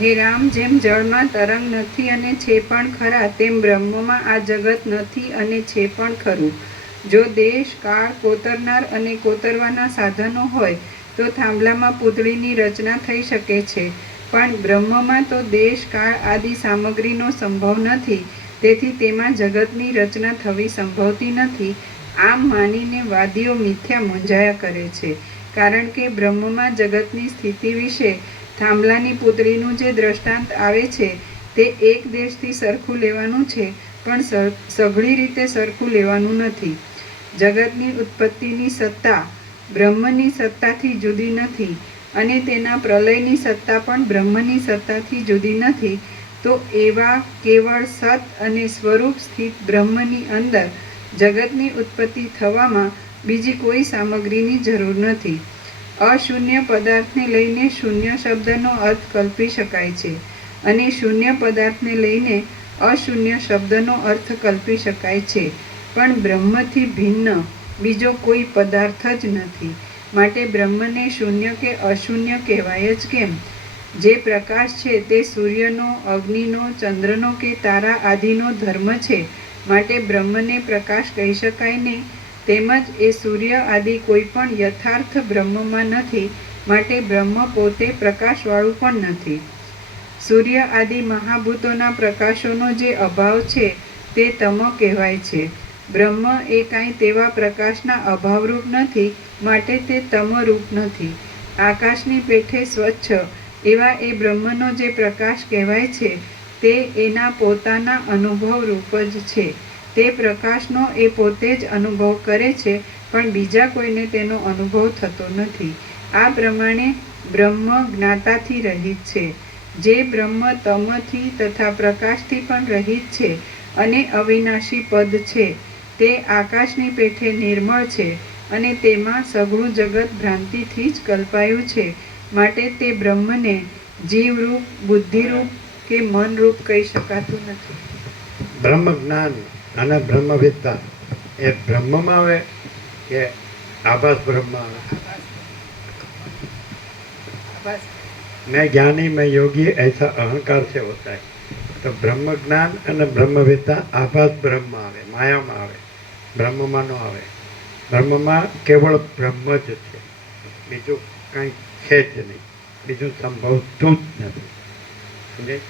હે રામ, જેમ જળમાં તરંગ નથી અને છે પણ ખરા, તેમ બ્રહ્મમાં આ જગત નથી અને છે પણ ખરું. જો દેશ, કાળ કોતરનાર અને કોતરવાના સાધનો હોય, તો થાંભલામાં પૂતળીની રચના થઈ શકે છે. પણ બ્રહ્મમાં તો દેશ, કાળ આદિ સામગ્રીનો સંભવ નથી. તેથી તેમાં જગતની રચના થવી સંભવતી નથી. આમ માનીને વાદીઓ મિથ્યા મૂંઝાયા કરે છે. કારણ કે બ્રહ્મમાં જગતની સ્થિતિ વિશે થાંભલાની પુતળીનું જે દ્રષ્ટાંત આવે છે, તે એક દેશથી સરખું લેવાનું છે, પણ સઘળી રીતે સરખું લેવાનું નથી. જગતની ઉત્પત્તિની સત્તા, બ્રહ્મની સત્તાથી જુદી નથી, અને તેના પ્રલયની સત્તા પણ બ્રહ્મની સત્તાથી જુદી નથી, તો એવા કેવળ સત અને સ્વરૂપ સ્થિત બ્રહ્મની અંદર જગતની ઉત્પત્તિ થવામાં બીજી કોઈ સામગ્રીની જરૂર નથી. અશૂન્ય પદાર્થને લઈને શૂન્ય શબ્દનો અર્થ કલ્પી શકાય છે અને શૂન્ય પદાર્થને લઈને અશૂન્ય શબ્દનો અર્થ કલ્પી શકાય છે. પણ બ્રહ્મથી ભિન્ન બીજો કોઈ પદાર્થ જ નથી. માટે બ્રહ્મને શૂન્ય કે અશૂન્ય કહેવાય જ કેમ? જે પ્રકાશ છે તે સૂર્યનો, અગ્નિનો, ચંદ્રનો કે તારા આદિનો ધર્મ છે. માટે બ્રહ્મને પ્રકાશ કહી શકાય નહીં તેમજ એ સૂર્ય આદિ કોઈ પણ યથાર્થ બ્રહ્મમાં નથી, માટે બ્રહ્મ પોતે પ્રકાશવાળું પણ નથી. સૂર્ય આદિ મહાભૂતોના પ્રકાશોનો જે અભાવ છે, તે તમ કહેવાય છે. બ્રહ્મ એ કાંઈ તેવા પ્રકાશના અભાવરૂપ નથી, માટે તે તમરૂપ નથી. આકાશની પેઠે સ્વચ્છ, એવા એ બ્રહ્મનો જે પ્રકાશ કહેવાય છે, તે એના પોતાના અનુભવ રૂપ જ છે. તે પ્રકાશનો એ પોતે જ અનુભવ કરે છે, પણ બીજા કોઈને તેનો અનુભવ થતો નથી. આ પ્રમાણે બ્રહ્મ જ્ઞાતાથી રહિત છે. જે બ્રહ્મ તમથી તથા પ્રકાશથી પણ રહિત છે અને અવિનાશી પદ છે. તે આકાશની પેઠે નિર્મળ છે અને તેમાં સઘળું જગત ભ્રાંતિથી જ કલ્પાયું છે. માટે તે બ્રહ્મને જીવરૂપ, બુદ્ધિરૂપ કે મનરૂપ કહી શકાતું નથી. બ્રહ્મ જ્ઞાન અને બ્રહ્મવિદતા એ બ્રહ્મમાં આવે કે આભાસ બ્રહ્મમાં આવે? મેં જ્ઞાની, મેં યોગી, એસા અહંકાર છે હોતા તો બ્રહ્મ જ્ઞાન અને બ્રહ્મવિદતા આભાસ બ્રહ્મમાં આવે, માયામાં આવે, બ્રહ્મમાં ન આવે. બ્રહ્મમાં કેવળ બ્રહ્મ જ છે. બીજું કંઈ છે જ નહીં. બીજું સંભવતું જ નથી. સમજે